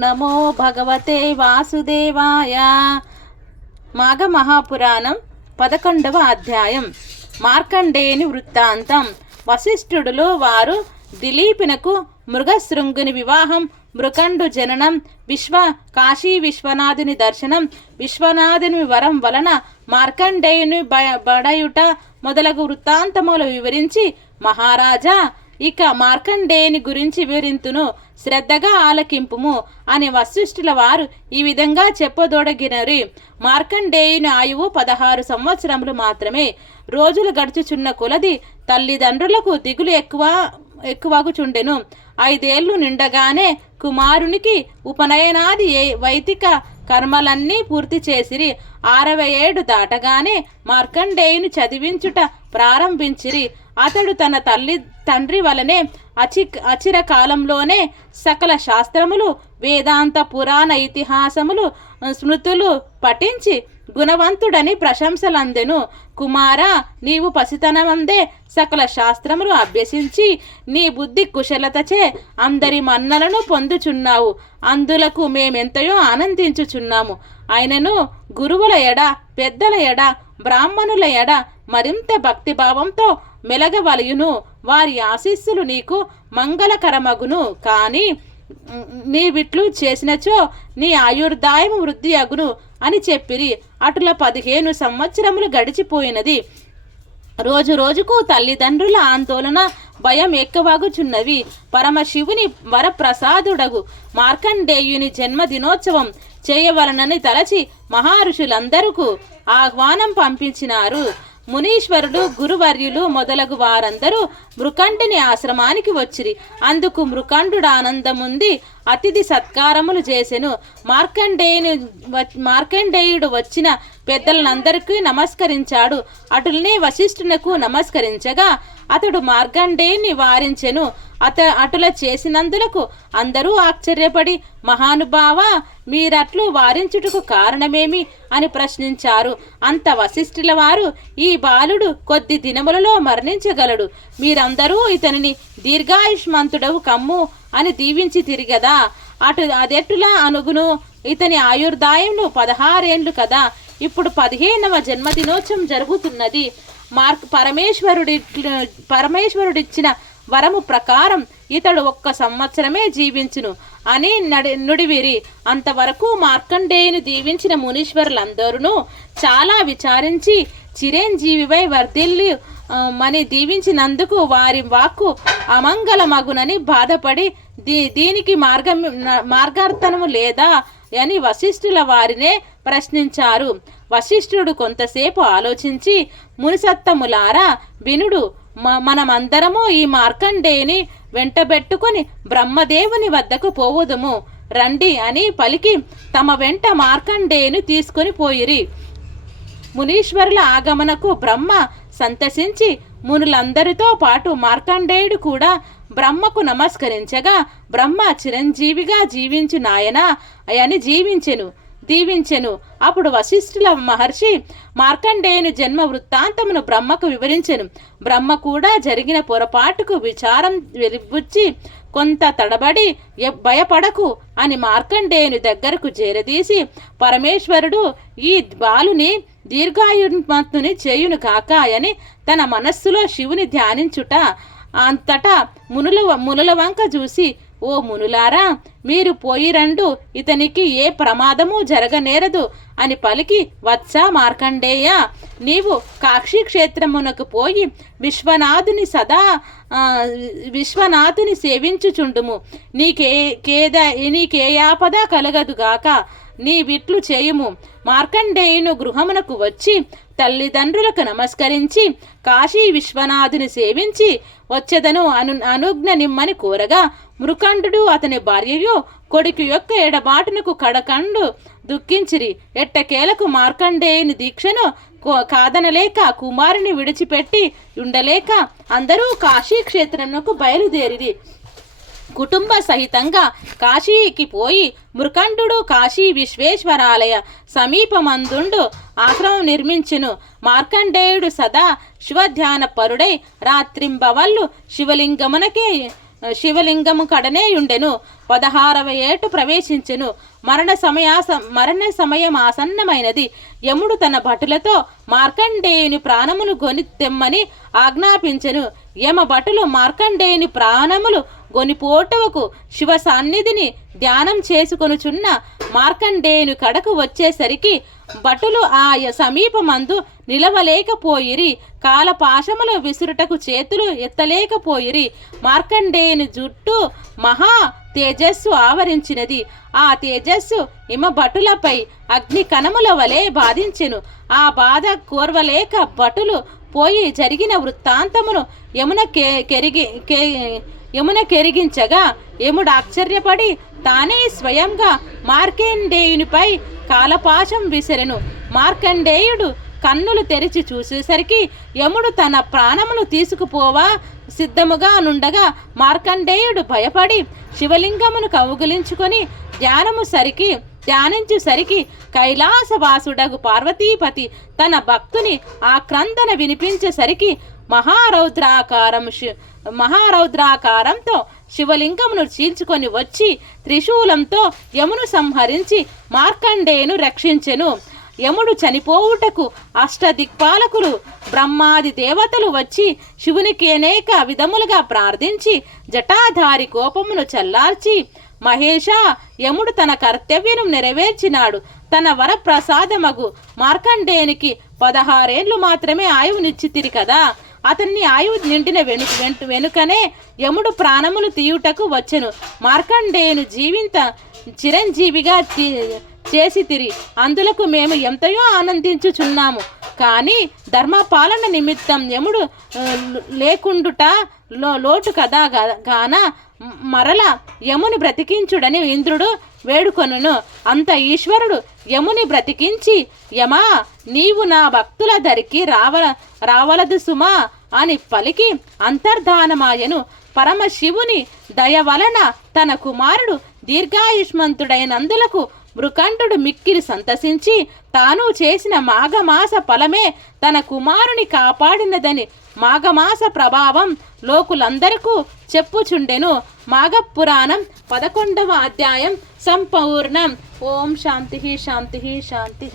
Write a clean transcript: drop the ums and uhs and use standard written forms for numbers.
నమో భగవతే వాసుదేవాయ. మాఘ మహాపురాణం 11వ అధ్యాయం. మార్కండేయుని వృత్తాంతం. వశిష్ఠుడులో వారు దిలీపునకు మృగశృంగుని వివాహం, మృకండు జననం, కాశీ విశ్వనాథుని దర్శనం, విశ్వనాథుని వరం వలన మార్కండేయుని బడయుట మొదలగు వృత్తాంతములు వివరించి, మహారాజా, ఇక మార్కండేయుని గురించి వివరింతును, శ్రద్ధగా ఆలకింపుము అని వశిష్ఠుల వారు ఈ విధంగా చెప్పదొడగినరి. మార్కండేయుని ఆయువు 16 సంవత్సరములు మాత్రమే. రోజులు గడుచుచున్న కొలది తల్లిదండ్రులకు దిగులు ఎక్కువగుచుండెను. 5 ఏళ్ళు నిండగానే కుమారునికి ఉపనయనాది వైదిక కర్మలన్నీ పూర్తి చేసిరి. 60 ఏడు దాటగానే మార్కండేయుని చదివించుట ప్రారంభించిరి. అతడు తన తండ్రి వలనే అచిర కాలంలోనే సకల శాస్త్రములు, వేదాంత, పురాణ, ఇతిహాసములు, స్మృతులు పఠించి గుణవంతుడని ప్రశంసలందెను. కుమారా, నీవు పసితనమందే సకల శాస్త్రములు అభ్యసించి నీ బుద్ధి కుశలతచే అందరి మన్నలను పొందుచున్నావు. అందులకు మేమెంతయో ఆనందించుచున్నాము. అయినను గురువుల ఎడ, పెద్దల ఎడ, బ్రాహ్మణుల ఎడ మరింత భక్తిభావంతో మెలగవలయును. వారి ఆశీస్సులు నీకు మంగళకరమగును. కానీ నీవిట్లు చేసినచో నీ ఆయుర్దాయము వృద్ధి అగును అని చెప్పిరి. అటుల 15 సంవత్సరములు గడిచిపోయినది. రోజు రోజుకు తల్లిదండ్రుల ఆందోళన, భయం ఎక్కువగుచున్నవి. పరమశివుని వరప్రసాదుడగు మార్కండేయుని జన్మదినోత్సవం చేయవలనని తలచి మహర్షులందరకు ఆహ్వానం పంపించినారు. మునీశ్వరుడు, గురువర్యులు మొదలగు వారందరూ మృకండుని ఆశ్రమానికి వచ్చిరి. అందుకు మృకండు ఆనందముంది అతిథి సత్కారములు చేసెను. మార్కండేయుడు వచ్చిన పెద్దలందరికీ నమస్కరించాడు. అటులనే వశిష్ఠునకు నమస్కరించగా అతడు మార్కండేయుని వారించెను. అటుల చేసినందులకు అందరూ ఆశ్చర్యపడి, మహానుభావ, మీరట్లు వారించుటకు కారణమేమి అని ప్రశ్నించారు. అంత వశిష్ఠుల వారు, ఈ బాలుడు కొద్ది దినములలో మరణించగలడు. మీరందరూ ఇతనిని దీర్ఘాయుష్మంతుడవు కమ్ము అని దీవించి తిరిగదా. అదెట్టులా అనుగును? ఇతని ఆయుర్దాయములు 16 ఏండ్లు కదా. ఇప్పుడు 15వ జన్మదినోత్సవం జరుగుతున్నది. పరమేశ్వరుడిచ్చిన వరము ప్రకారం ఇతడు 1 సంవత్సరమే జీవించును అని నుడివిరి. అంతవరకు మార్కండేయుని దీవించిన మునీశ్వరులందరూ చాలా విచారించి చిరంజీవివై వర్ధిల్లి మని దీవించినందుకు వారి వాక్కు అమంగళమగునని బాధపడి దీనికి మార్గార్థనము లేదా అని వశిష్ఠుల వారినే ప్రశ్నించారు. వశిష్ఠుడు కొంతసేపు ఆలోచించి, మునిసత్తములారా, వినుడు, మనమందరము ఈ మార్కండేయుని వెంటబెట్టుకుని బ్రహ్మదేవుని వద్దకు పోవుదుము రండి అని పలికి తమ వెంట మార్కండేయుని తీసుకొని పోయిరి. మునీశ్వరుల ఆగమనకు బ్రహ్మ సంతసించి మునులందరితో పాటు మార్కండేయుడు కూడా బ్రహ్మకు నమస్కరించగా, బ్రహ్మ చిరంజీవిగా జీవించు నాయనా అని దీవించెను. అప్పుడు వశిష్ఠుల మహర్షి మార్కండేయుని జన్మ వృత్తాంతమును బ్రహ్మకు వివరించెను. బ్రహ్మ కూడా జరిగిన పొరపాటుకు విచారం వెలిబుచ్చి కొంత తడబడి, భయపడకు అని మార్కండేయుని దగ్గరకు చేరదీసి, పరమేశ్వరుడు ఈ బాలుని దీర్ఘాయుర్మంతుని చేయును కాక అని తన మనస్సులో శివుని ధ్యానించుట. అంతటా మునుల వంక చూసి, ఓ మునులారా, మీరు పోయి రండు, ఇతనికి ఏ ప్రమాదము జరగనేరదు అని పలికి, వత్స మార్కండేయ, నీవు కాశీ క్షేత్రమునకు పోయి విశ్వనాథుని సేవించుచుండుము. నీకే ఆపద కలగదుగాక. నీ విట్లు చేయుము. మార్కండేయును గృహమునకు వచ్చి తల్లిదండ్రులకు నమస్కరించి కాశీ విశ్వనాథుని సేవించి వచ్చేదను అనుజ్ఞ నిమ్మని కోరగా, మృకండు అతని భార్యయు కొడుకు యొక్క ఎడబాటునకు కడకండు దుఃఖించిరి. ఎట్టకేలకు మార్కండేయుని దీక్షను కాదనలేక కుమారుని విడిచిపెట్టి ఉండలేక అందరూ కాశీ క్షేత్రమునకు బయలుదేరిరి. కుటుంబ సహితంగా కాశీకి పోయి మృకండు కాశీ విశ్వేశ్వరాలయ సమీపమందుండు ఆశ్రమం నిర్మించెను. మార్కండేయుడు సదా శివధ్యాన పరుడై రాత్రింబవళ్ళు శివలింగము కడనేయుండెను. 16వ ఏటు ప్రవేశించెను. మరణ సమయం ఆసన్నమైనది. యముడు తన భటులతో మార్కండేయుని ప్రాణములు గొని తెమ్మని ఆజ్ఞాపించెను. యమ భటులు మార్కండేయుని ప్రాణములు గొనిపోటవకు శివ సన్నిధిని ధ్యానం చేసుకొనుచున్న మార్కండేయుని కడకు వచ్చేసరికి భటులు ఆ సమీపమందు నిలవలేకపోయిరి. కాలపాశములు విసురుటకు చేతులు ఎత్తలేకపోయిరి. మార్కండేయుని జుట్టు మహా తేజస్సు ఆవరించినది. ఆ తేజస్సు హిమ భటులపై అగ్ని కణముల వలె బాధించెను. ఆ బాధ కోర్వలేక భటులు పోయి జరిగిన వృత్తాంతమును యమున కెరిగించగా యముడు ఆశ్చర్యపడి తానే స్వయంగా మార్కండేయునిపై కాలపాశం విసిరెను. మార్కండేయుడు కన్నులు తెరిచి చూసేసరికి యముడు తన ప్రాణమును తీసుకుపోవా సిద్ధముగా నుండగా మార్కండేయుడు భయపడి శివలింగమును కౌగిలించుకొని ధ్యానించుసరికి కైలాసవాసుడగు పార్వతీపతి తన భక్తుని ఆ క్రందన వినిపించేసరికి మహారౌద్రాకారంతో శివలింగమును చీల్చుకొని వచ్చి త్రిశూలంతో యమును సంహరించి మార్కండేయును రక్షించెను. యముడు చనిపోవుటకు అష్టదిక్పాలకులు బ్రహ్మాది దేవతలు వచ్చి శివునికి అనేక విధములుగా ప్రార్థించి జటాధారి కోపమును చల్లార్చి మహేష, యముడు తన కర్తవ్యం నెరవేర్చినాడు. తన వరప్రసాదమగు మార్కండేయునికి 16 ఏళ్ళు మాత్రమే ఆయువునిచ్చితిరి కదా. అతన్ని ఆయువు నిండిన వెనుకనే యముడు ప్రాణములు తీయుటకు వచ్చెను. మార్కండేయును చిరంజీవిగా చేసితిరి. అందులకు మేము ఎంతయో ఆనందించుచున్నాము. కానీ ధర్మపాలన నిమిత్తం యముడు లేకుండుట లోటు కదా గాన మరల యముని బ్రతికించుడని ఇంద్రుడు వేడుకొనును. అంత ఈశ్వరుడు యముని బ్రతికించి యమా, నీవు నా భక్తుల ధరికి రావలదు సుమా అని పలికి అంతర్ధానమాయను. పరమశివుని దయ వలన తన కుమారుడు దీర్ఘాయుష్మంతుడైనందులకు మృకంఠుడు మిక్కిలి సంతసించి తాను చేసిన మాఘమాస ఫలమే తన కుమారుని కాపాడినదని మాఘమాస ప్రభావం లోకులందరికీ చెప్పుచుండెను. మాఘపురాణం 11వ అధ్యాయం సంపూర్ణం. ఓం శాంతి శాంతి శాంతి.